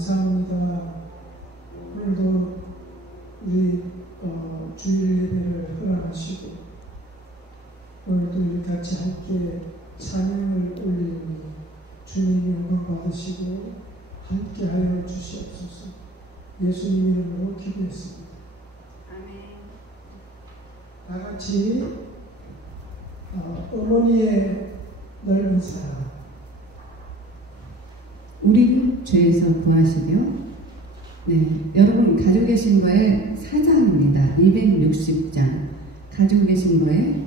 감사합니다. 오늘도 우리 주일 예배를 허락하시고 오늘도 우리 같이 함께 찬양을 올리니 주님 영광 받으시고 함께 하여 주시옵소서. 예수님 이름으로 기도했습니다. 아멘. 다 같이 어머니의 넓은 사랑. 우리를 죄에서 구하시려. 네, 여러분 가지고 계신 거에 4장입니다. 260장 가지고 계신 거에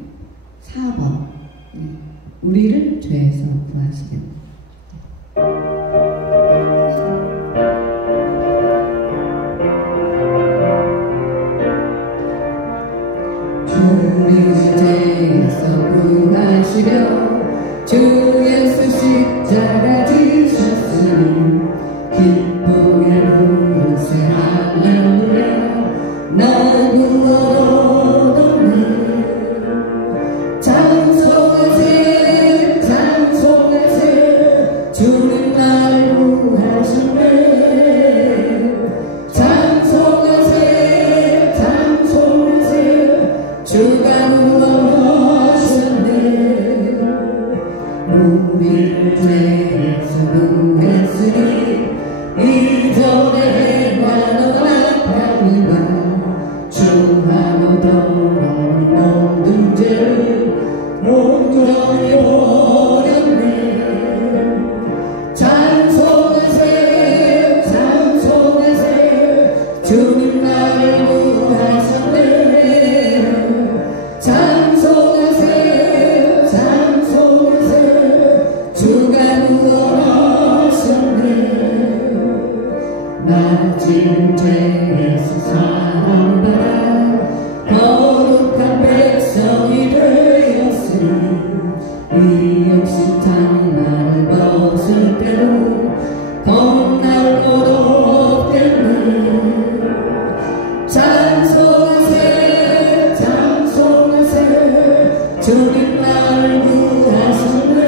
4번. 네, 우리를 죄에서 구하시려. 우리를 죄에서 구하시려 주 예수 십자가 지셨으니 기쁨의 부르세 할렐루야 날 구원하셨네. 찬송하세 찬송하세 주님 날 구하셨네. 찬송하세 찬송하세 주가 구원하셨네. 우리를 죄에서 구했으니 이전에 행하던 악함이와 주하고 더러운 모든 죄를 온전히 버렸네. 찬송하세 찬송하세 주님 나를 구하셨네. 찬송하세 찬송하세 주가 구원하셨네. 나 지금 죄에서 사랑받아 거룩한 백성이 되었으니 이 역시 장난을 벗을 때도 겁날 것 없겠네. 찬송하세 찬송하세 주님 나를 구하셨네.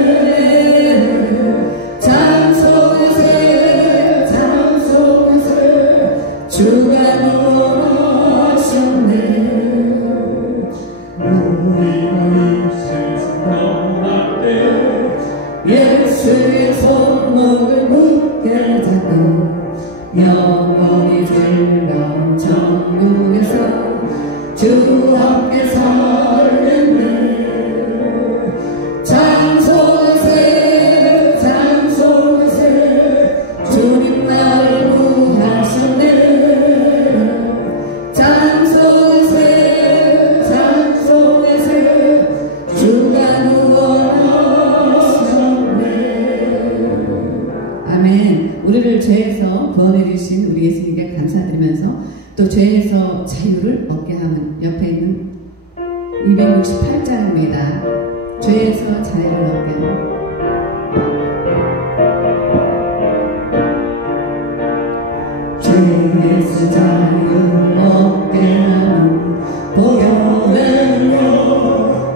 찬송하세 찬송하세 주가 구원하셨네. 우리가 이 세상 떠날 때 예수의 손목을 굳게 잡고 영원히 즐거운 천국에서 주 함께 살겠네. 찬송하세 찬송하세 주님 나를 구하셨네. 찬송하세 찬송하세 주가 구원하셨네. 아멘. 우리를 죄에서 구원해주신 우리 예수님께 감사드리면서 또 죄에서 자유를 얻게 하는 옆에 있는 268장입니다. 죄에서 자유를 얻게 하는 죄에서 자유를 얻게 하는 보혈의요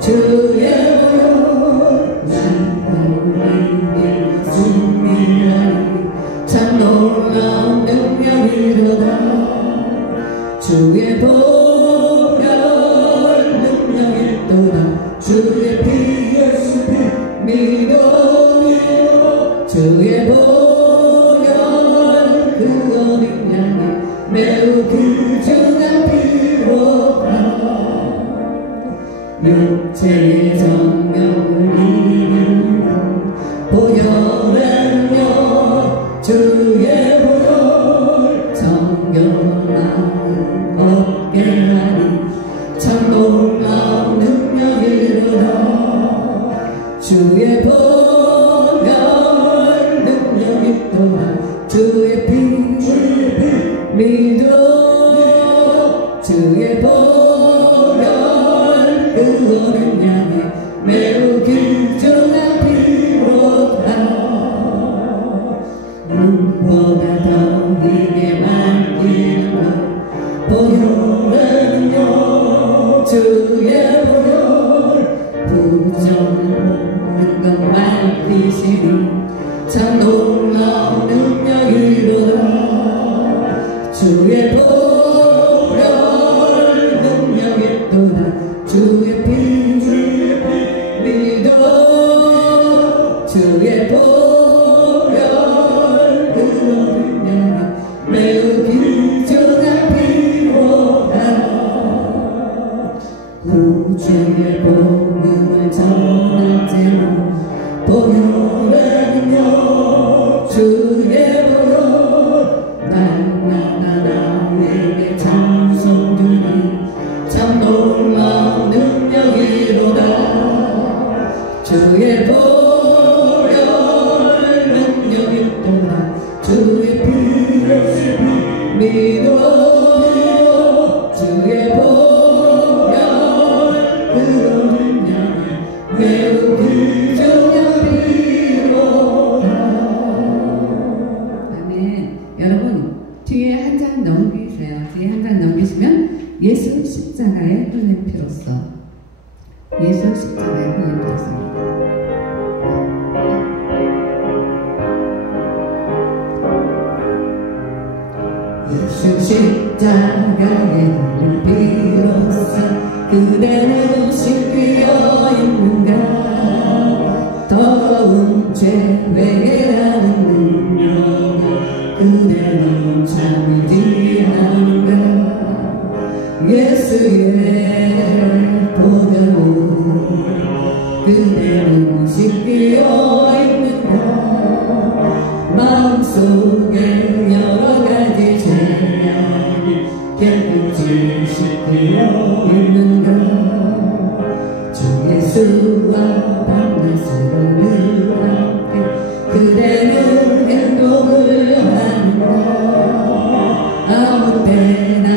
주의 보혈 신령을 승리하니 참 놀라운 능력이로다. 주의 보혈 능력이로다. 주의 피 예수 피 믿음이요 주의 보혈 그거 능력이 매우 귀중한 피로다. 육체의 정욕을 이기는 보혈의요 주의 보혈 정욕을 마음 얻게 하니 참 놀라운 능력이로다. 주의 보혈 능력이 또한 주의 피 믿어 주의 보혈 그거는 향해 매우 길쭉한 피로다. 눈보다 더 크게 밝히는 것 보혈은요 주의 보혈 부정하는 것 밝히시니 참 놀라운 능력이로다. 믿어 주의 보혈 그런 능력 매우 귀중하리로다. 아멘. 여러분 뒤에 한 장 넘기세요. 뒤에 한 장 넘기시면 예수 십자가의 흘린 피로써, 예수 십자가의 흘린 피로써. 예수 십자가의 흘린 피로써 그대는 씻겨 있는가. 더러운 죄 회개하는 능력을 그대는 참지 않는가. 예수의 보혈로 그대는 씻겨 있는가. 마음속에 여러 가지 죄악이 깨끗이 씻겨 있는가. 주 예수와 밤낮으로 늘 함께 그대는 행동을 하는가. 아무 때나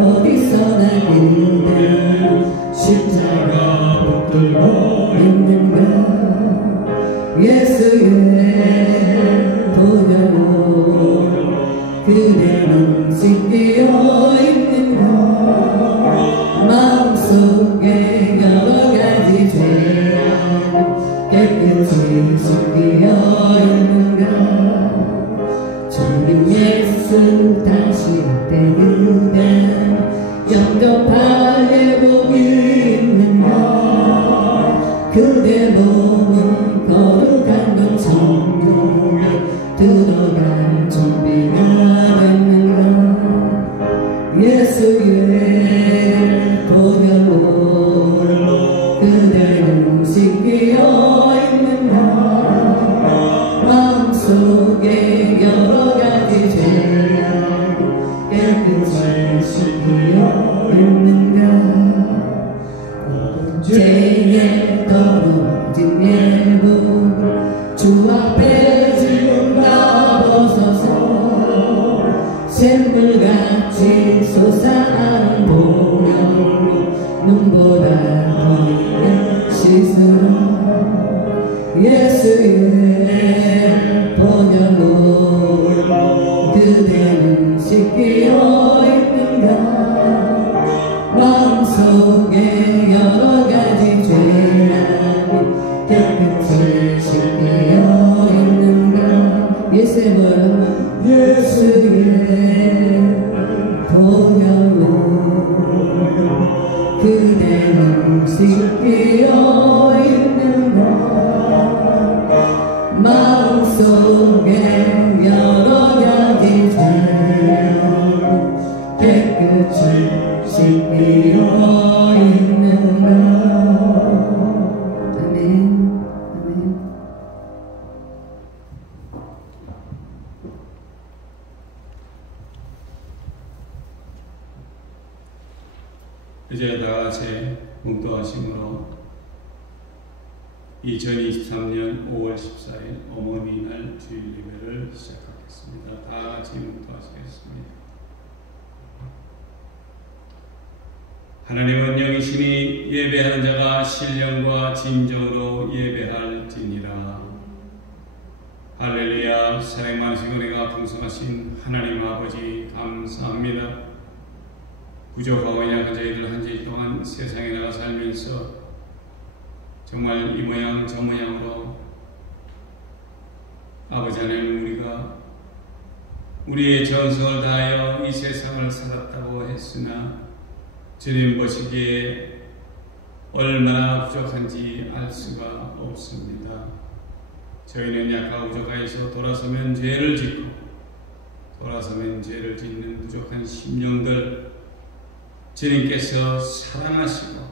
어디서나 그대는 십자가 붙들고 있는가. 예수의 보혈로 그대는 씻겨 있는가. 마음속에 여러 가지 죄악을 깨끗이 씻겨 있는가. 주님 예수 다시 올 때 그대는 영접할 예복이 있는가. 그대 몸은 거룩한 것 성경에 들어갈 준비가 됐는가. 예수의 보혈로 그대는 씻겨 있는가. 마음속에 여러 가지 죄악 깨끗이 씻겨 있는가. 죄에 더러워진 예복을 주 앞에 지금 다 벗어서 샘물같이 솟아나는 보혈로 눈보다 더하게 씻으라. 예수의 보혈로 그대는 씻겨 있는가. 마음속에 여러 가지 죄악이 깨끗이 씻겨 있는가. 예수의 보혈로 예수의 보혈로 그대는 씻겨 있는가. 마음속에 여러 가지 죄악 깨끗이 씻겨 있는가. 아멘. 아멘. 이제 다 같이 묵도하심으로 2023년 5월 14일 어머니날 주일 예배를 시작하겠습니다. 다 같이 묵도하시겠습니다. 하나님은 영이시니 예배하는 자가 신령과 진정으로 예배할지니라. 할렐루야. 사랑 많으시고 은혜가 풍성하신 하나님 아버지 감사합니다. 부족하고 약한 저희들 한 주일 동안 세상에 나가 살면서 정말 이 모양 저 모양으로 아버지 하나님 우리가 우리의 정성을 다하여 이 세상을 살았다고 했으나 주님 보시기에 얼마나 부족한지 알 수가 없습니다. 저희는 약하고 부족하여서 돌아서면 죄를 짓고 돌아서면 죄를 짓는 부족한 심령들 주님께서 사랑하시고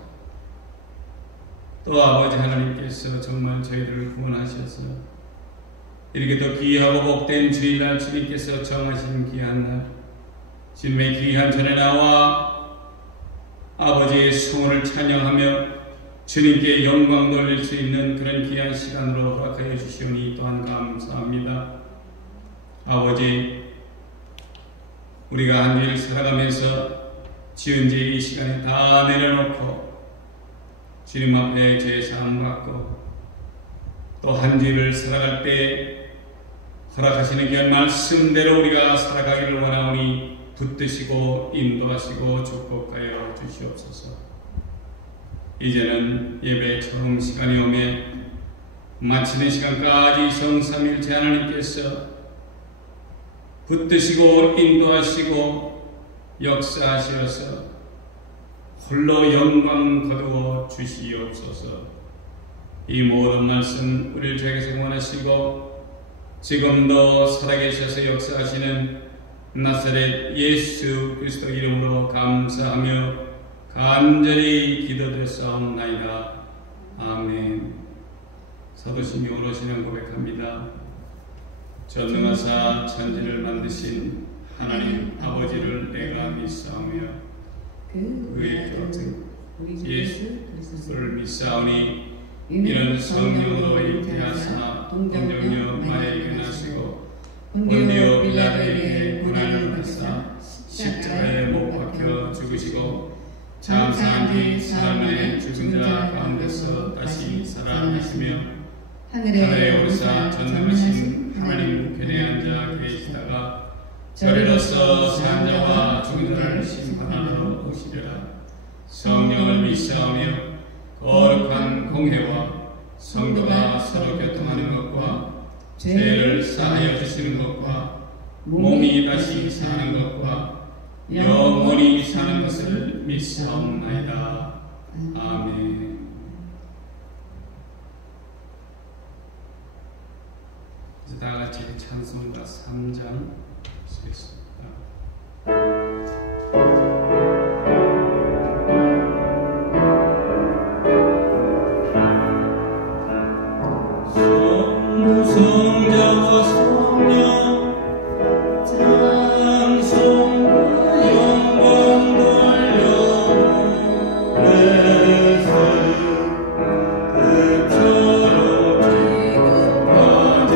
또 아버지 하나님께서 정말 저희를 구원하셔서 이렇게 더 귀하고 복된 주일날 주님께서 정하신 귀한 날 주님의 귀한 전에 나와 아버지의 성원을 찬양하며 주님께 영광 돌릴 수 있는 그런 귀한 시간으로 허락하여 주시오니 또한 감사합니다. 아버지 우리가 한 주일 살아가면서 지은 죄 이 시간에 다 내려놓고 주님 앞에 죄사함 받고 또 한 주일을 살아갈 때 허락하시는 귀한 말씀대로 우리가 살아가기를 원하오니 붙드시고 인도하시고 축복하여 주시옵소서. 이제는 예배 처음 시간이 오매 마치는 시간까지 성삼일체 하나님께서 붙드시고 인도하시고 역사하시어서 홀로 영광 거두어 주시옵소서. 이 모든 말씀 우리를 저에게서 원하시고 지금도 살아계셔서 역사하시는 나사렛 예수 그리스도 이름으로 감사하며 간절히 기도드렸사옵나이다. 아멘. 사도신이 오르시는 고백합니다. 전능하사 천지를 만드신 하나님 아버지를 내가 믿사오며 그의 곁에 예수 그리스도를 믿사오니 이는 성령으로 잉태하사 동정녀 마리아에게 나시고 본디오 빌라도에게 고난을 받사 십자가에 못 박혀 죽으시고 장사한 뒤 사흘 만에 죽은 자 가운데서 다시 살아나시며 하늘에 오르사 전능하신 하나님 우편에 앉아 계시다가 저리로서 산 자와 죽은 자를 심판하러 오시리라. 성령을 믿사오며 거룩한 공회와 성도가 서로 교통하는 것과 죄를 사하여 주시는 것과 몸이 다시 사는 것과 영원히 사는 것을 믿사옵나이다. 아멘. 이제 다 같이 찬송가 3장 쓰겠습니다. 성자와 성령 찬송과 영광 돌려 내세 그처럼 지금까지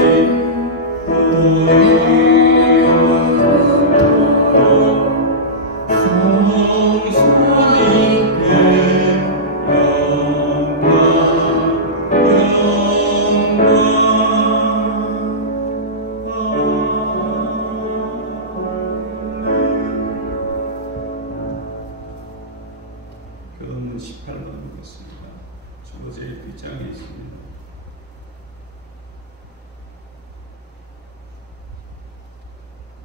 교도문 18번 보겠습니다. 주보제 뒷장에 있습니다.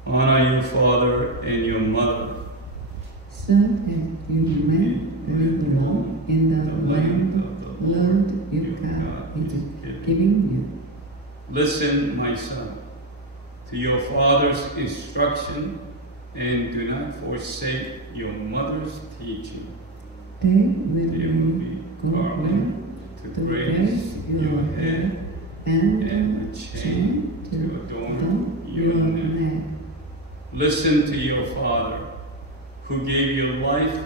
Honor your father and your mother, so that you may live long in the land the Lord your God is giving you. Listen, my son, to your father's instruction, and do not forsake your mother's teaching. They will They will be garland to grace your head and and a chain to adorn your neck. Listen to your father, who gave you life,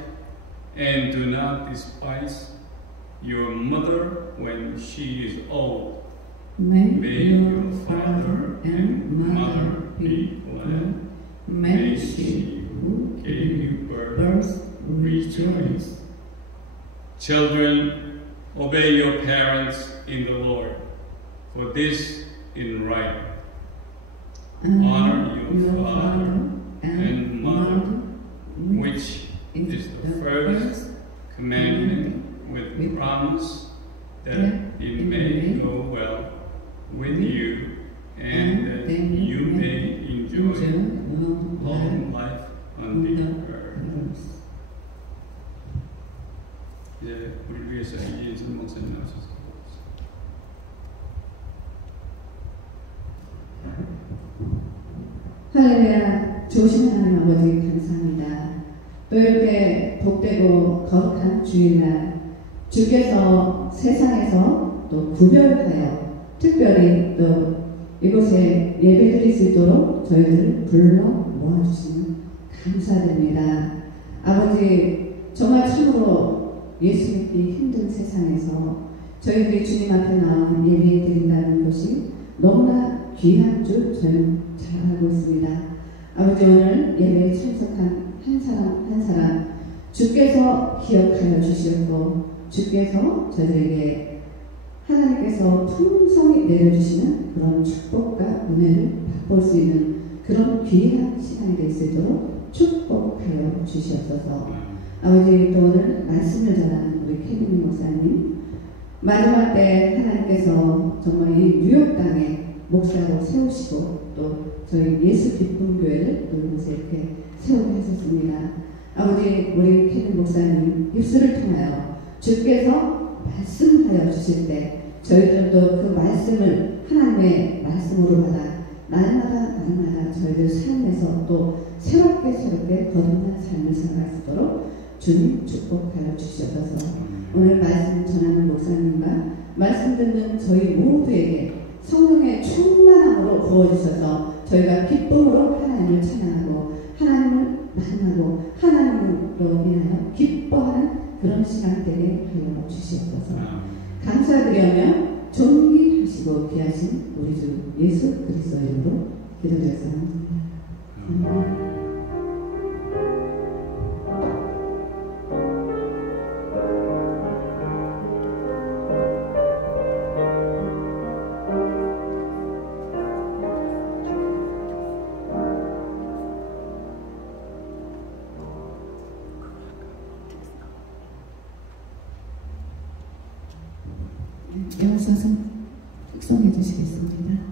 and do not despise your mother when she is old. May your father and mother be glad. May she who gave you birth rejoice. Children, obey your parents in the Lord, for this is right. Honor your father and mother, which is the first commandment with promise that it may go well with you and that you may enjoy long life on the earth. 이제 우리를 위해서 이진선 목사님 나오셔서 할렐루야. 좋으신 하나님 아버지 감사합니다. 또 이렇게 복되고 거룩한 주일날 주께서 세상에서 또 구별하여 특별히 또 이곳에 예배드릴 수 있도록 저희들을 불러 모아주시는 감사드립니다. 아버지 정말 참으로 예수 믿기 힘든 세상에서 저희들이 주님 앞에 나와 예배 드린다는 것이 너무나 귀한 줄 저는 잘 알고 있습니다. 아버지, 오늘 예배에 참석한 한 사람 한 사람 주께서 기억하여 주시었고, 주께서 저희에게 하나님께서 풍성히 내려주시는 그런 축복과 은혜를 맛볼 수 있는 그런 귀한 시간이 될 수 있도록 축복하여 주시옵소서. 아버지, 또 오늘 말씀을 전하는 우리 케빈 목사님, 마지막 때 하나님께서 정말 이 뉴욕 땅에 목사로 세우시고 또 저희 예수 기쁨 교회를 또 이곳에 이렇게 세우게 하셨습니다. 아버지, 우리 케빈 목사님 입술을 통하여 주께서 말씀하여 주실 때 저희들도 그 말씀을 하나님의 말씀으로 받아 날마다 저희들 삶에서 또 새롭게 거듭난 삶을 살아갈 수 있도록 주님 축복하여 주시옵소서. 오늘 말씀 전하는 목사님과 말씀 듣는 저희 모두에게 성령의 충만함으로 부어주셔서 저희가 기쁨으로 하나님을 찬양하고 하나님을 만나고 하나님으로 인하여 기뻐하는 그런 시간 되게 하여 주시옵소서. 감사드리며 존귀하시고 귀하신 우리 주 예수 그리스도 이름으로 기도드렸습니다. 영사선 특성해 주시겠습니다.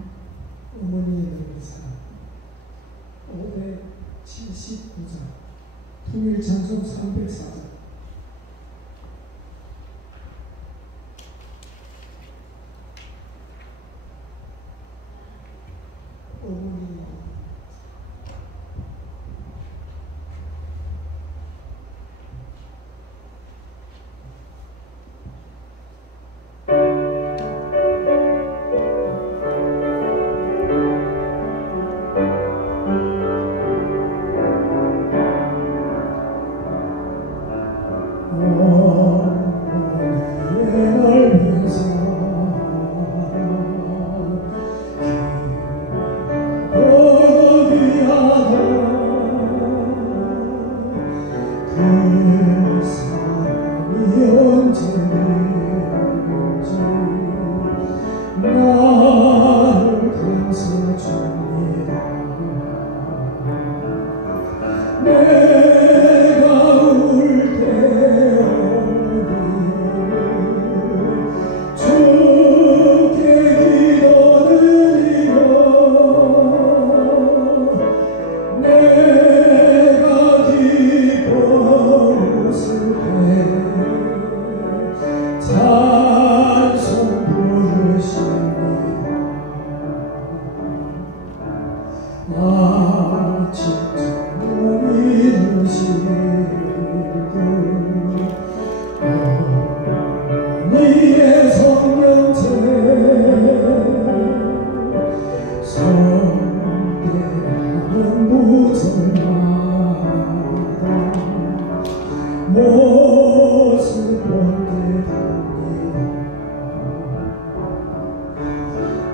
어머니의 노래사 579장 통일찬송 304장 어머니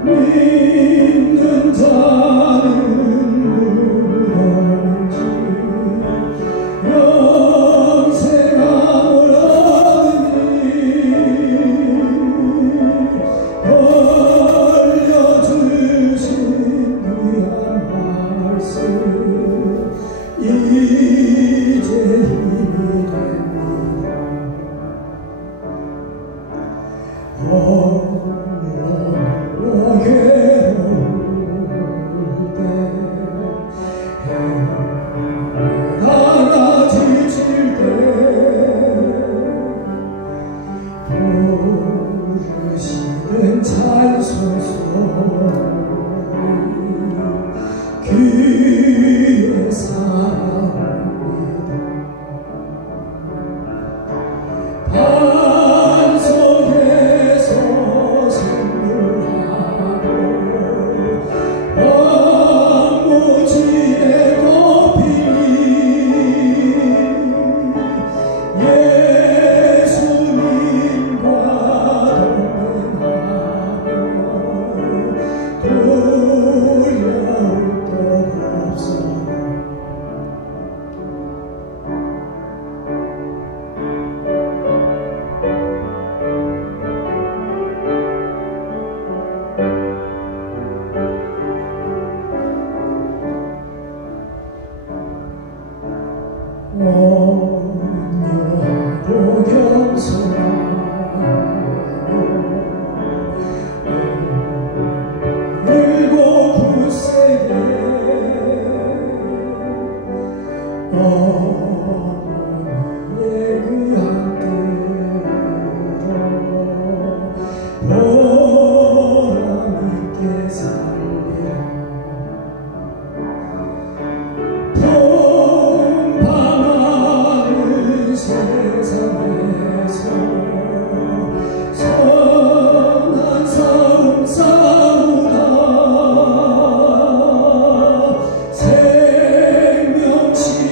믿는 자는 누구든지 영생함을 얻으니 벌려주신 귀한 말씀 이제 힘이 됩니다. 돌아올 것 없어 온유하고 겸손하며 그리고 굳세게 어머니의 귀한 뜻대로 보람있게 살리라. 풍파많은 세상에서 선한 싸움 싸우다 생명치에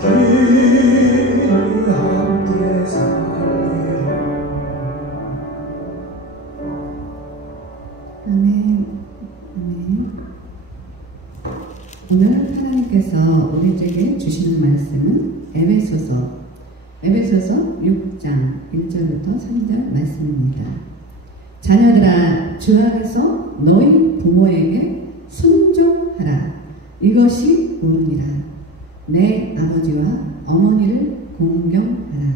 길이 함께 살리라. 아멘. 아멘. 오늘 하나님께서 우리에게 주시는 말씀은 에베소서 6장 1절부터 3절 말씀입니다. 자녀들아, 주 안에서 너희 부모에게 순종하라. 이것이 옳으니라. 내 아버지와 어머니를 공경하라.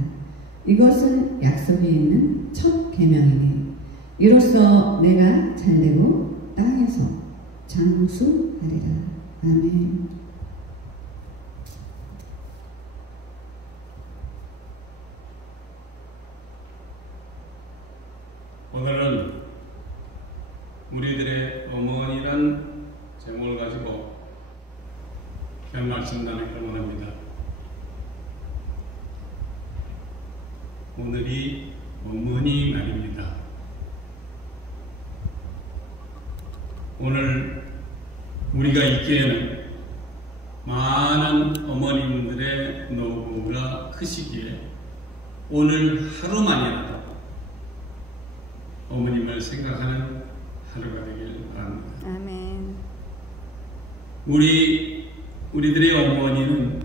이것은 약속에 있는 첫 계명이니 이로써 내가 잘되고 땅에서 장수하리라. 아멘. 오늘은 우리들의 어머니란 제목을 가지고 한 말씀 나누기를 원합니다. 오늘이 어머니 날입니다. 오늘 우리가 있기에는 많은 어머님들의 노고가 크시기에 오늘 하루만이라도 어머님을 생각하는 하루가 되길 바랍니다. 아멘. 우리들의 어머니는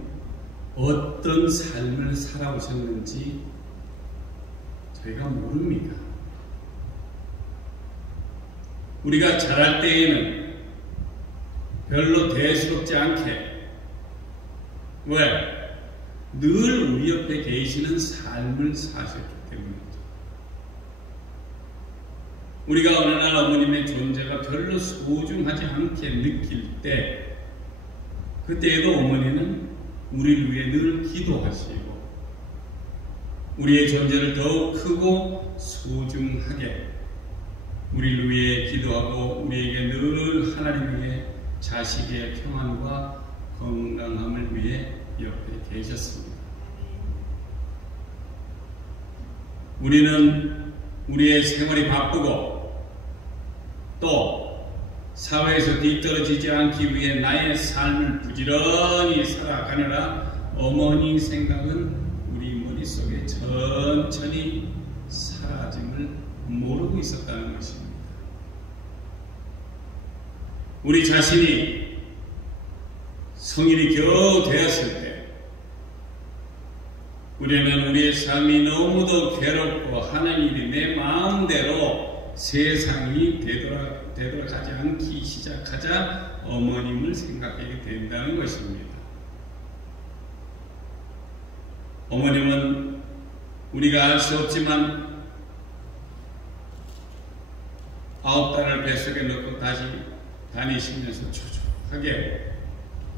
어떤 삶을 살아오셨는지 저희가 모릅니다. 우리가 자랄 때에는 별로 대수롭지 않게, 왜? 늘 우리 옆에 계시는 삶을 사셨기 때문이죠. 우리가 어느 날 어머님의 존재가 별로 소중하지 않게 느낄 때, 그때에도 어머니는 우리를 위해 늘 기도하시고 우리의 존재를 더욱 크고 소중하게 우리를 위해 기도하고 우리에게 늘 하나님의 자식의 평안과 건강함을 위해 옆에 계셨습니다. 우리는 우리의 생활이 바쁘고 또 사회에서 뒤떨어지지 않기 위해 나의 삶을 부지런히 살아가느라 어머니 생각은 우리 머릿속에 천천히 사라짐을 모르고 있었다는 것입니다. 우리 자신이 성인이 겨우 되었을 때 우리는 우리의 삶이 너무도 괴롭고 하는 일이 내 마음대로 세상이 되돌아가지 않기 시작하자 어머님을 생각하게 된다는 것입니다. 어머님은 우리가 알 수 없지만 9달을 뱃속에 넣고 다시 다니시면서 촉촉하게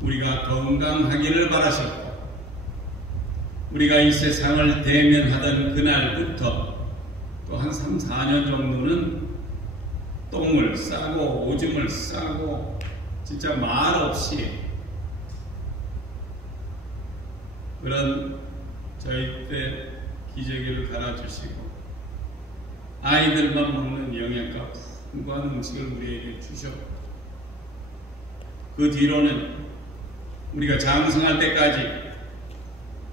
우리가 건강하기를 바라셨고 우리가 이 세상을 대면하던 그날부터 또 한 3, 4년 정도는 똥을 싸고 오줌을 싸고 진짜 말 없이 그런 저희 때 기저귀를 갈아주시고 아이들만 먹는 영양가 풍부한 음식을 우리에게 주셨고 그 뒤로는 우리가 장성할 때까지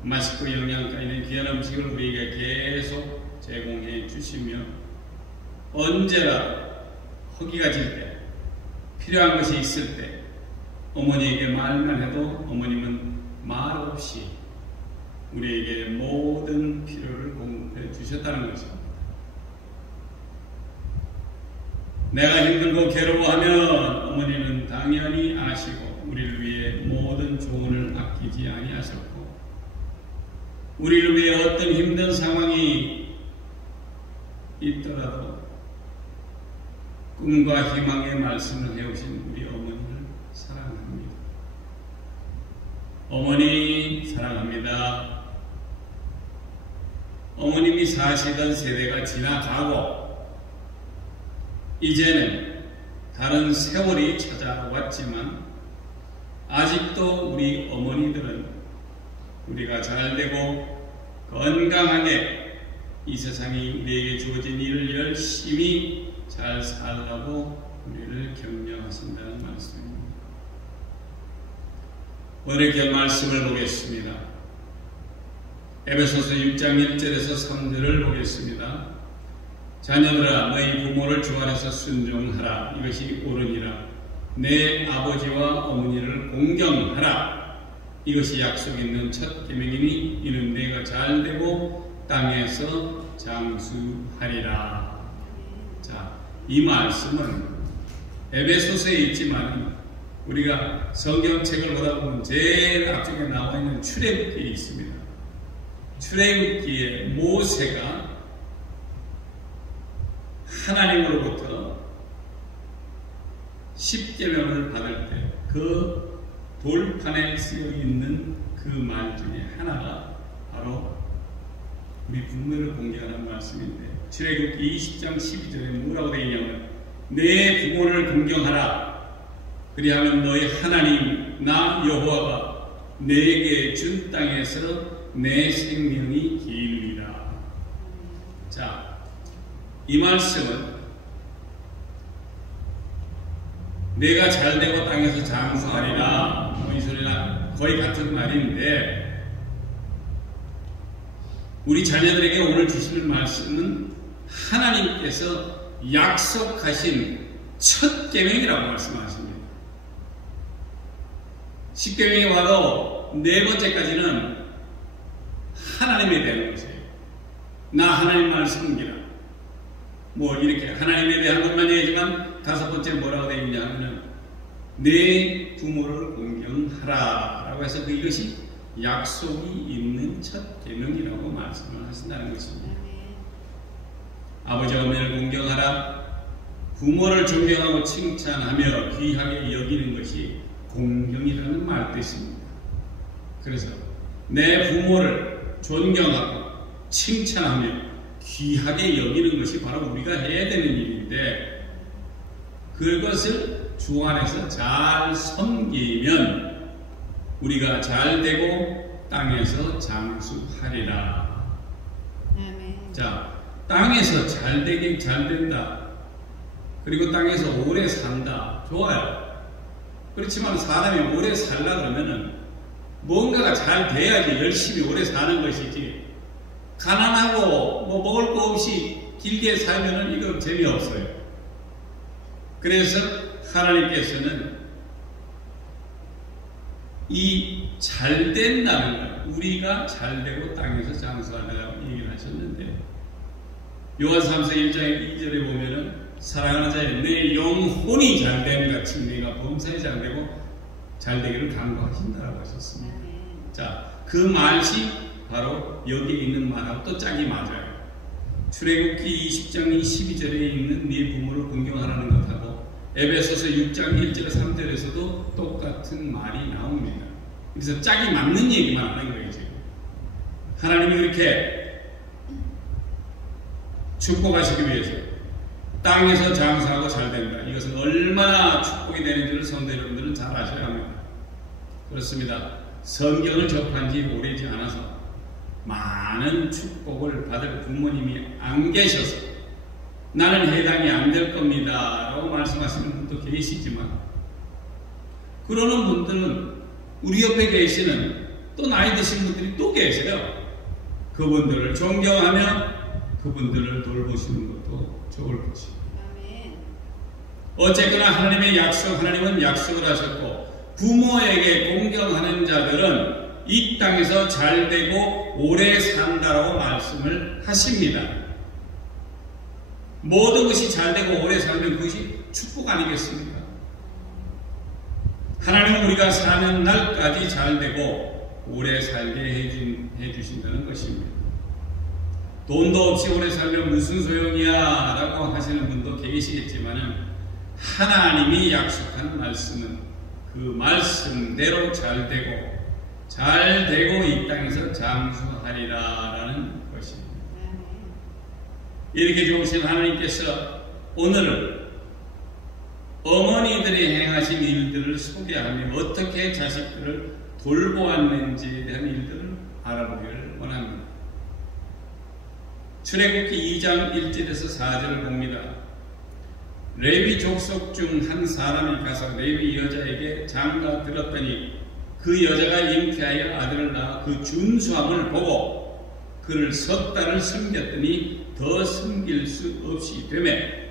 맛있고 영양가 있는 귀한 음식을 우리에게 계속 제공해 주시며 언제나 허기가 질 때 필요한 것이 있을 때 어머니에게 말만 해도 어머님은 말 없이 우리에게 모든 필요를 공급해 주셨다는 것입니다. 내가 힘들고 괴로워하면 어머니는 당연히 우리를 위해 어떤 힘든 상황이 있더라도 꿈과 희망의 말씀을 해오신 우리 어머니를 사랑합니다. 어머니 사랑합니다. 어머님이 사시던 세대가 지나가고 이제는 다른 세월이 찾아왔지만 아직도 우리 어머니들은 우리가 잘되고 건강하게 이 세상이 우리에게 주어진 일을 열심히 잘 살라고 우리를 격려하신다는 말씀입니다. 오늘 이렇게 말씀을 보겠습니다. 에베소서 6장 1절에서 3절을 보겠습니다. 자녀들아 너희 부모를 주 안에서 순종하라. 이것이 옳으니라. 내 아버지와 어머니를 공경하라. 이것이 약속 있는 첫 계명이니 이는 내가 잘되고 땅에서 장수하리라. 자, 이 말씀은 에베소서에 있지만 우리가 성경책을 보다 보면 제일 앞쪽에 나와 있는 출애굽기에 있습니다. 출애굽기에 모세가 하나님으로부터 십계명을 받을 때 그 돌판에 쓰여 있는 그 말 중에 하나가 바로 우리 부모를 공경하는 말씀인데, 출애굽기 20장 12절에 뭐라고 되어 있냐면 내 부모를 공경하라. 그리하면 너희 하나님 나 여호와가 내게 준 땅에서 내 생명이 기이리라. 자, 이 말씀은 내가 잘되고 땅에서 장수하리라, 이 소리랑 거의 같은 말인데, 우리 자녀들에게 오늘 주실 말씀은 하나님께서 약속하신 첫 계명이라고 말씀하십니다. 10계명이 와도 네 번째까지는 하나님에 대한 것이에요. 나 하나님만 섬기라. 뭐 이렇게 하나님에 대한 것만 얘기하지만 다섯 번째 뭐라고 되어 있냐 하면 내 부모를 공경하라 라고 해서 이것이 약속이 있는 첫 계명이라고 말씀을 하신다는 것입니다. 아버지와 어머니를 공경하라. 부모를 존경하고 칭찬하며 귀하게 여기는 것이 공경이라는 말 뜻입니다. 그래서 내 부모를 존경하고 칭찬하며 귀하게 여기는 것이 바로 우리가 해야 되는 일인데, 그것을 주 안에서 잘 섬기면 우리가 잘 되고 땅에서 장수하리라. 자, 땅에서 잘 되긴 잘 된다. 그리고 땅에서 오래 산다. 좋아요. 그렇지만 사람이 오래 살라 그러면은 뭔가가 잘 돼야지 열심히 오래 사는 것이지, 가난하고 뭐 먹을 거 없이 길게 살면은 이거 재미없어요. 그래서 하나님께서는 이 잘 된다는 것, 우리가 잘 되고 땅에서 장수하라고 얘기를 하셨는데, 요한삼서 1장 2절에 보면은 사랑하는 자여 내 영혼이 잘됨 같이 내가 범사에 잘되고 잘되기를 간구하신다라고 하셨습니다. 자, 그 말이 바로 여기에 있는 말하고 또 짝이 맞아요. 출애굽기 20장 12절에 있는 네 부모를 공경하라는 것하고 에베소서 6장 1절 3절에서도 똑같은 말이 나옵니다. 그래서 짝이 맞는 얘기만 하는 거예요. 지금 하나님이 이렇게 축복하시기 위해서 땅에서 장수하고 잘된다. 이것은 얼마나 축복이 되는지를 성도 여러분들은 잘 아셔야 합니다. 그렇습니다. 성경을 접한 지 오래지 않아서 많은 축복을 받을 부모님이 안 계셔서 나는 해당이 안 될 겁니다 라고 말씀하시는 분도 계시지만, 그러는 분들은 우리 옆에 계시는 또 나이 드신 분들이 또 계세요. 그분들을 존경하며 그분들을 돌보시는 것도 좋을 것입니다. 어쨌거나 하나님의 약속, 하나님은 약속을 하셨고 부모에게 공경하는 자들은 이 땅에서 잘되고 오래 산다라고 말씀을 하십니다. 모든 것이 잘되고 오래 살면 그것이 축복 아니겠습니까? 하나님은 우리가 사는 날까지 잘되고 오래 살게 해주신다는 것입니다. 돈도 없이 오래 살면 무슨 소용이야 라고 하시는 분도 계시겠지만 하나님이 약속한 말씀은 그 말씀대로 잘 되고 이 땅에서 장수하리라 라는 것입니다. 이렇게 좋으신 하나님께서 오늘은 어머니들이 행하신 일들을 소개하며 어떻게 자식들을 돌보았는지에 대한 일들을 알아보기를 원합니다. 출애굽기 2장 1절에서 4절을 봅니다. 레위 족속 중 한 사람이 가서 레위 여자에게 장가 들었더니 그 여자가 잉태하여 아들을 낳아 그 준수함을 보고 그를 석 달을 섬겼더니 더 섬길 수 없이 되매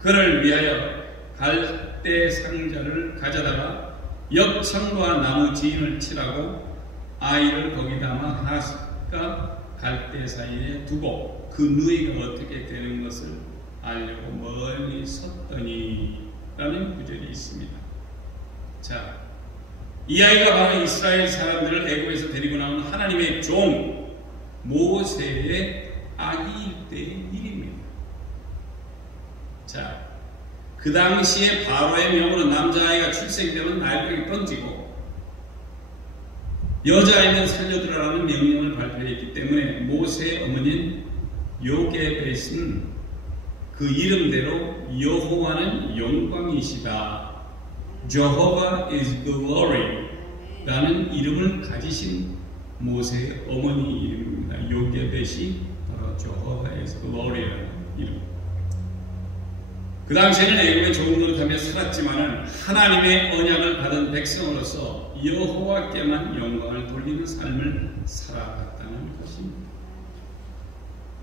그를 위하여 갈대 상자를 가져다가 역청과 나무 지인을 칠하고 아이를 거기 담아 하숫과 갈대 사이에 두고 그 누이가 어떻게 되는 것을 알려고 멀리 섰더니 라는 구절이 있습니다. 자, 이 아이가 바로 이스라엘 사람들을 애굽에서 데리고 나온 하나님의 종 모세의 아기일 때의 일입니다. 자, 그 당시에 바로의 명으로 남자아이가 출생되면 날개를 던지고 여자아이는 살려두라라는 명령을 발표했기 때문에 모세의 어머니인 요게벳은 그 이름대로 여호와는 영광이시다, Jehovah is glory 라는 이름을 가지신 모세의 어머니 이름입니다. 요게벳이 바로 Jehovah is glory라는 이름. 그 당시에는 애굽에 종노릇 하며 살았지만 하나님의 언약을 받은 백성으로서 여호와께만 영광을 돌리는 삶을 살아갔다는 것입니다.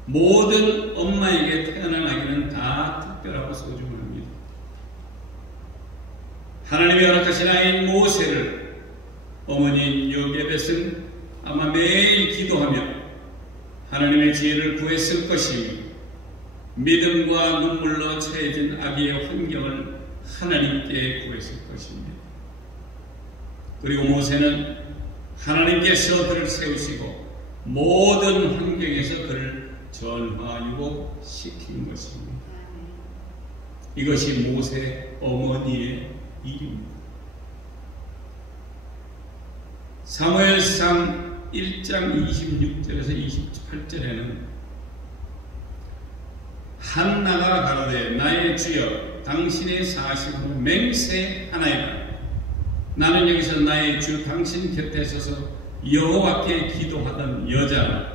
모든 엄마에게 태어난 아기는 다 특별하고 소중합니다. 하나님이 허락하신 아이인 모세를 어머니인 요게벳은 아마 매일 기도하며 하나님의 지혜를 구했을 것이며 믿음과 눈물로 채해진 아기의 환경을 하나님께 구했을 것입니다. 그리고 모세는 하나님께서 그를 세우시고 모든 환경에서 그를 전화유복시킨 것입니다. 이것이 모세 어머니의 일입니다. 사무엘상 1장 26절에서 28절에는 한나가 가로되 나의 주여 당신의 사심으로 맹세하나이다. 나는 여기서 나의 주 당신 곁에 서서 여호와께 기도하던 여자라.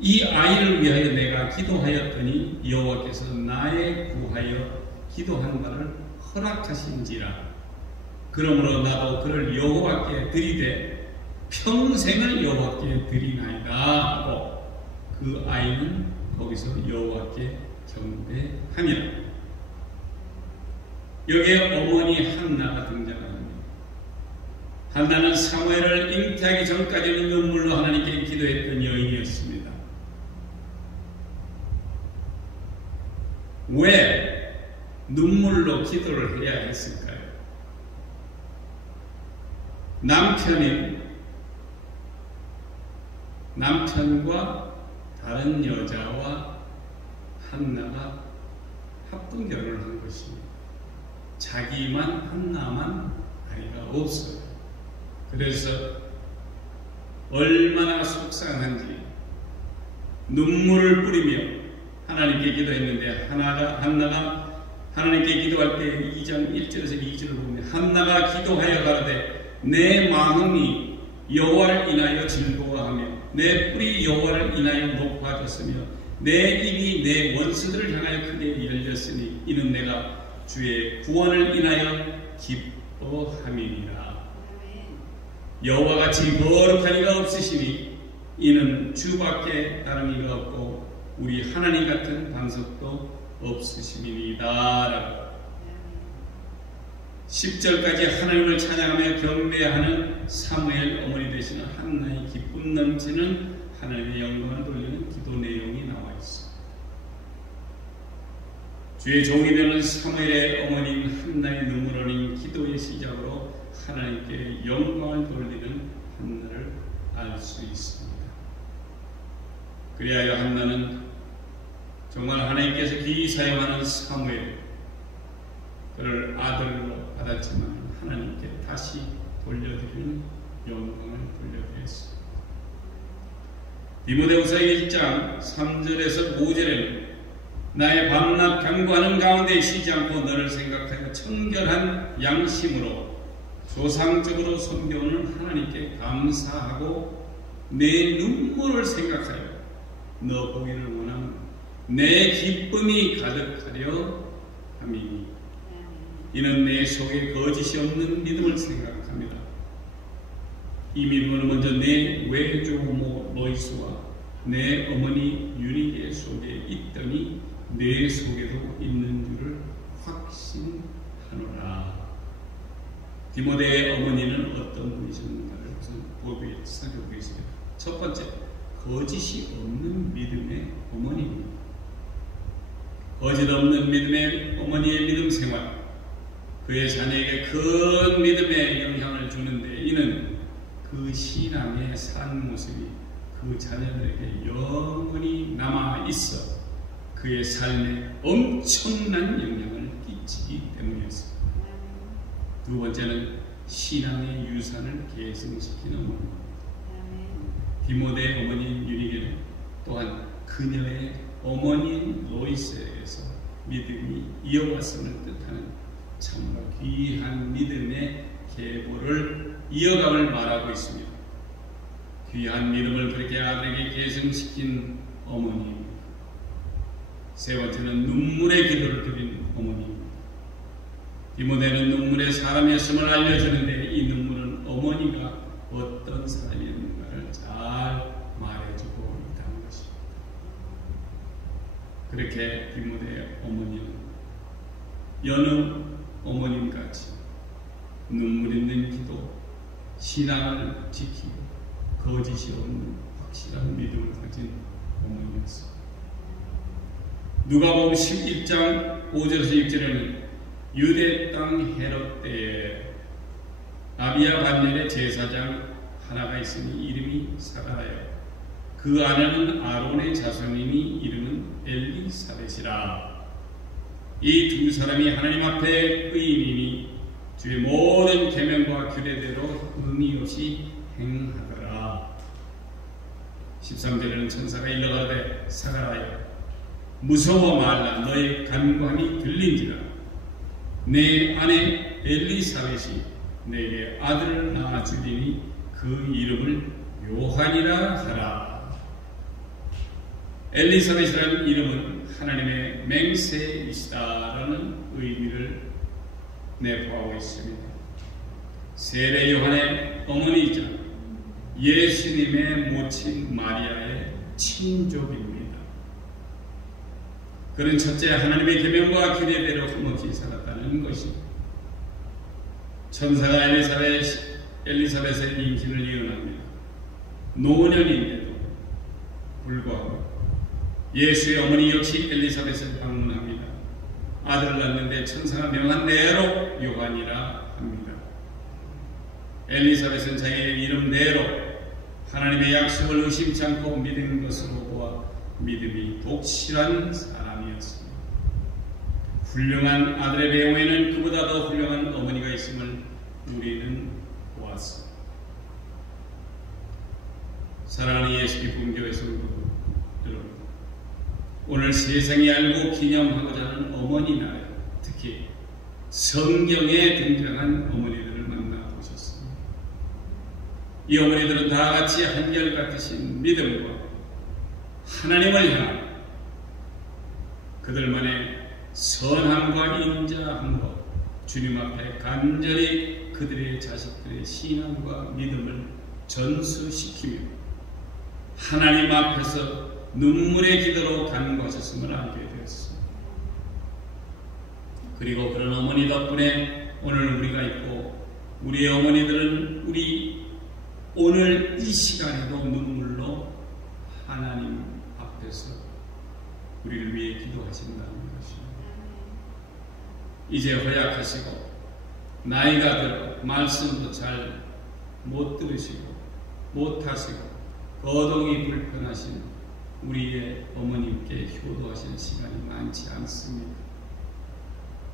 이 아이를 위하여 내가 기도하였더니 여호와께서 나의 구하여 기도한 바를 허락하신지라. 그러므로 나도 그를 여호와께 드리되 평생을 여호와께 드리나이다 하고 그 아이는 거기서 여호와께 경배하니라. 여기에 어머니 한나가 등장합니다. 한나는 사무엘을 잉태하기 전까지는 눈물로 하나님께 기도했던 여인이었습니다. 왜 눈물로 기도를 해야 했을까요? 남편과 다른 여자와 한나가 합동 결혼을 한 것입니다. 자기만 한나만 아이가 없어요. 그래서 얼마나 속상한지 눈물을 뿌리며 하나님께 기도했는데 한나가 하나님께 기도할 때 2장 1절에서 2절을 보면 한나가 기도하여 가로되 내 마음이 여호와를 인하여 즐거워하며 내 뿔이 여호와를 인하여 높아졌으며 내 입이 내 원수들을 향하여 크게 열렸으니 이는 내가 주의 구원을 인하여 기뻐함이니라. 여호와같이 거룩한 이가 없으시니 이는 주밖에 다른 이가 없고 우리 하나님 같은 반석도 없으심이니이다 라고 10절까지 하나님을 찬양하며 경배하는 사무엘 어머니 되시는 한나의 기쁨 넘치는 하나님의 영광을 돌리는 기도 내용이 나와 있습니다. 주의 종이 되는 사무엘의 어머니인 한나의 눈물 어린 기도의 시작으로 하나님께 영광을 돌리는 한나를 알 수 있습니다. 그리하여 한나는 정말 하나님께서 귀히 사용하는 사무엘, 그를 아들로 받았지만 하나님께 다시 돌려드리는 영광을 돌려드렸습니다. 디모데후서 1장 3절에서 5절에는 나의 밤낮 간구하는 가운데 쉬지 않고 너를 생각하여 청결한 양심으로 조상적으로 섬겨오는 하나님께 감사하고 내 눈물을 생각하여 너 보기를 원하는 내 기쁨이 가득하려 함이니 이는 내 속에 거짓이 없는 믿음을 생각합니다. 이 믿음은 먼저 내 외조모 로이스와 내 어머니 유니게 속에 있더니 내 속에도 있는 줄을 확신하노라. 디모데의 어머니는 어떤 분이셨는가를 살펴보고 있습니다. 첫 번째, 거짓이 없는 믿음의 어머니입니다. 거짓 없는 믿음의 어머니의 믿음 생활, 그의 자녀에게 큰 믿음의 영향을 주는데 이는 그 신앙의 산 모습이 그 자녀들에게 영원히 남아 있어 그의 삶에 엄청난 영향을 끼치기 때문이었습니다. 두 번째는 신앙의 유산을 계승시키는 어머니입니다. 디모데의 어머니 유니게는 또한 그녀의 어머니인 로이스에게서 믿음이 이어갔음을 뜻하는 참으로 귀한 믿음의 계보를 이어감을 말하고 있습니다. 귀한 믿음을 그렇게 아들에게 계승시킨 어머니입니다. 세 번째는 눈물의 기도를 드린 어머니입니다. 디모데는 눈물의 사람이었음을 알려주는데 이 눈물은 어머니가 어떤 사람이었는가를 잘 말해주고 있다는 것입니다. 그렇게 디모데의 어머니는 여느 어머님같이 눈물 있는 기도, 신앙을 지키고 거짓이 없는 확실한 믿음을 가진 어머니였습니다. 누가복음 11장 5절에서 6절에는 유대 땅 헤롯 때에 아비야 반열의 제사장 하나가 있으니 이름이 사가랴, 그 아내는 아론의 자손이니 이름은 엘리사벳이라. 이 두 사람이 하나님 앞에 의인이니 주의 모든 계명과 규례대로 의미 없이 행하더라. 13절에는 천사가 일러가되 사가랴 무서워 말라, 너의 간구함이 들린지라. 내 아내 엘리사벳이 내게 아들을 낳아주리니 그 이름을 요한이라 하라. 엘리사벳이라는 이름은 하나님의 맹세이시다라는 의미를 내포하고 있습니다. 세례 요한의 어머니이자 예수님의 모친 마리아의 친족입니다. 그는 첫째 하나님의 계명과 규례대로 흠없이 살았다는 것입니다. 천사가 엘리사벳의 임신을 예언합니다. 노년인데도 불구하고 예수의 어머니 역시 엘리사벳을 방문합니다. 아들을 낳는데 천사가 명한 대로 요한이라 합니다. 엘리사벳은 자기의 이름대로 하나님의 약속을 의심치 않고 믿은 것으로 보아 믿음이 독실한 사람이었습니다. 훌륭한 아들의 배후에는 그보다 더 훌륭한 어머니가 있음을 우리는 보았습니다. 사랑하는 예수 기쁨 교회 성도 여러분, 오늘 세상이 알고 기념하고자 하는 어머니 날, 특히 성경에 등장한 어머니들을 만나보셨습니다. 이 어머니들은 다 같이 한결같으신 믿음과 하나님을 향한 그들만의 선함과 인자함과 주님 앞에 간절히 그들의 자식들의 신앙과 믿음을 전수시키며 하나님 앞에서 눈물의 기도로 간구하셨음을 알게 되었습니다. 그리고 그런 어머니 덕분에 오늘 우리가 있고, 우리의 어머니들은 우리 오늘 이 시간에도 눈물로 하나님 앞에서 우리를 위해 기도하신다는 것입니다. 이제 허약하시고 나이가 들어 말씀도 잘 못 들으시고 못하시고 거동이 불편하신 우리의 어머님께 효도하시는 시간이 많지 않습니다.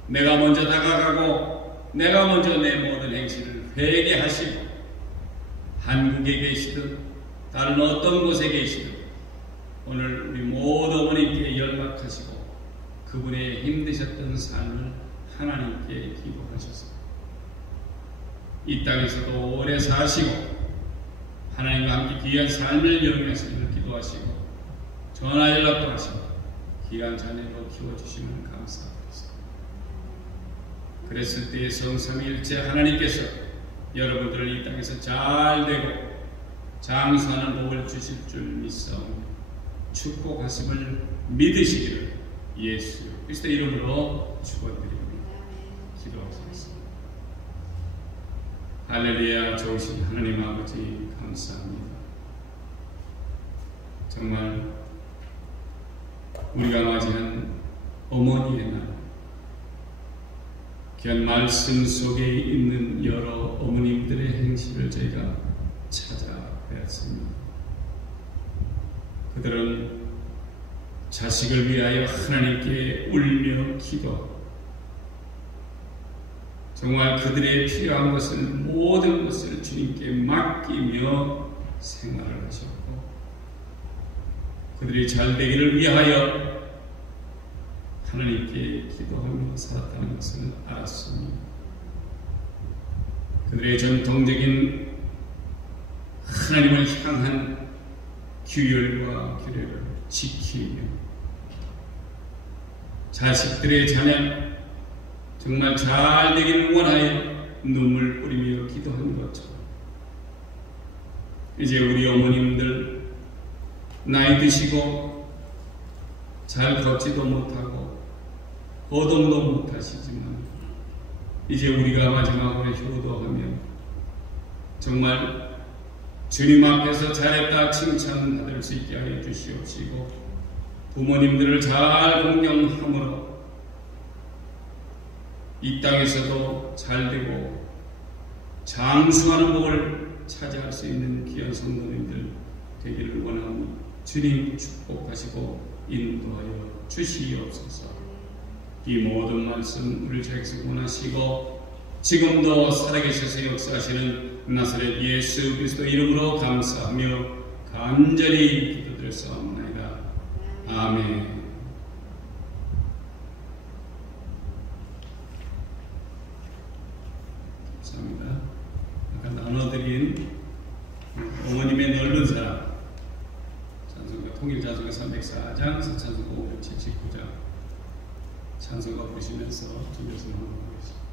내가 먼저 다가가고 내가 먼저 내 모든 행실을 회개하시고 한국에 계시든 다른 어떤 곳에 계시든 오늘 우리 모든 어머님께 연락하시고 그분의 힘드셨던 삶을 하나님께 기도하셔서 이 땅에서도 오래 사시고 하나님과 함께 귀한 삶을 영위하시기를 기도하시고 전화 연락도 하시고 귀한 자녀로 키워주시면 감사드립니다. 그랬을 때의 성삼위일체 하나님께서 여러분들을 이 땅에서 잘 되고 장수하는 복을 주실 줄 믿사오며 축복하심을 믿으시기를 예수 그리스도 이름으로 축원드립니다. 기도하겠습니다. 할렐루야. 좋으신 하나님 아버지 감사합니다. 정말 우리가 맞이한 어머니의 날, 귀한 말씀 속에 있는 여러 어머님들의 행실을 저희가 찾아뵈었습니다. 그들은 자식을 위하여 하나님께 울며 기도하고 정말 그들의 필요한 것을 모든 것을 주님께 맡기며 생활을 하셨고 그들이 잘 되기를 위하여 하나님께 기도하며 살았다는 것을 알았습니다. 그들의 전통적인 하나님을 향한 규율과 규례를 지키며 자식들의 자녀 정말 잘 되기를 원하여 눈물 뿌리며 기도한 것처럼 이제 우리 어머님들 나이 드시고 잘 걷지도 못하고 거동도 못하시지만 이제 우리가 마지막으로 효도하며 정말 주님 앞에서 잘했다 칭찬받을 수 있게 하여 주시옵시고 부모님들을 잘 공경함으로 이 땅에서도 잘되고 장수하는 복을 차지할 수 있는 귀한 성도님들 되기를 원하오니 주님 축복하시고 인도하여 주시옵소서. 이 모든 말씀 우리 자에게서 원하시고 지금도 살아계셔서 역사하시는 나사렛 예수 그리스도 이름으로 감사하며 간절히 기도드렸사옵나이다. 아멘. 감사합니다. 아까 나눠드린 어머님의 넓은 사랑 찬송가 통일자송가 304장 찬송가 579장 찬송가 부르시면서 준비해서 나눠보겠습니다.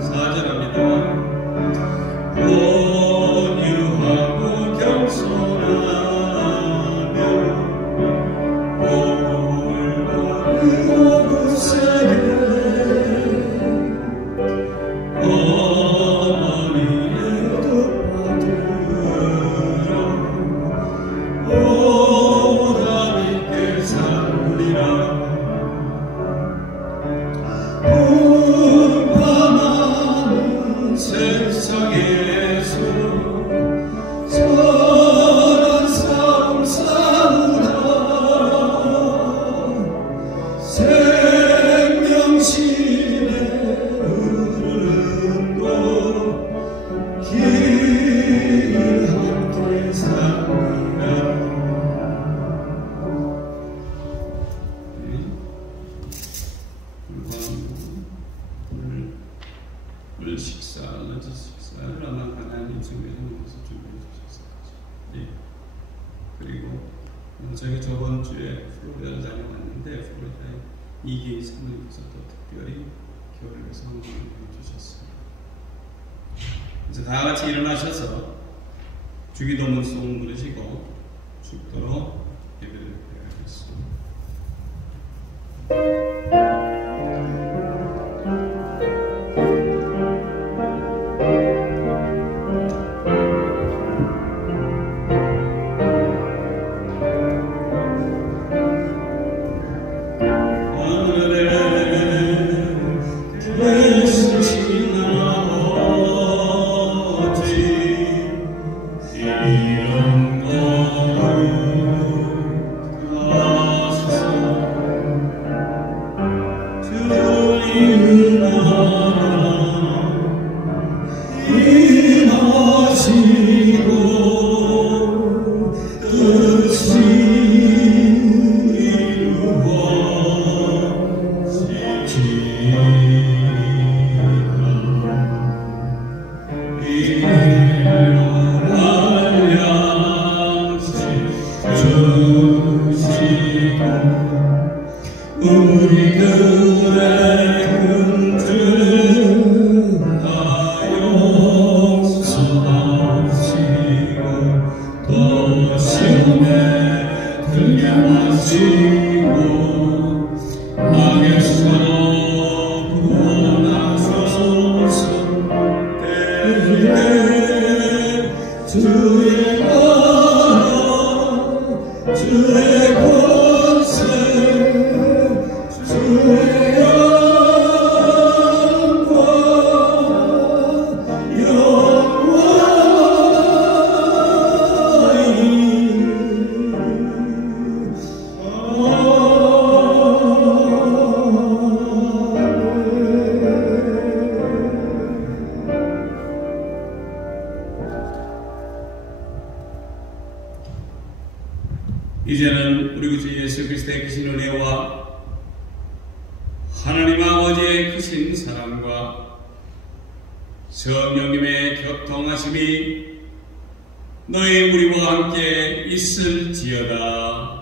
사절합니다. 생명신의 흐르는 곳 길 함께 살리라. 오늘 식사, 런치 식사를 아마 하나님 성경에서 준비해 주셨을 거죠. 예. 그리고 저희가 저번 주에 플로리다를 다녀왔는데 플로리다에 이계희 사모님께서 또 특별히 교회에서 성경을 주셨습니다. 이제 다 같이 일어나셔서 주기도문 송 부르시고 죽도록 예배를 드리겠습니다. 이제는 우리 구주 예수 그리스도의 크신 은혜와 하나님 아버지의 크신 사랑과 성령님의 교통하심이 너희 우리와 함께 있을지어다.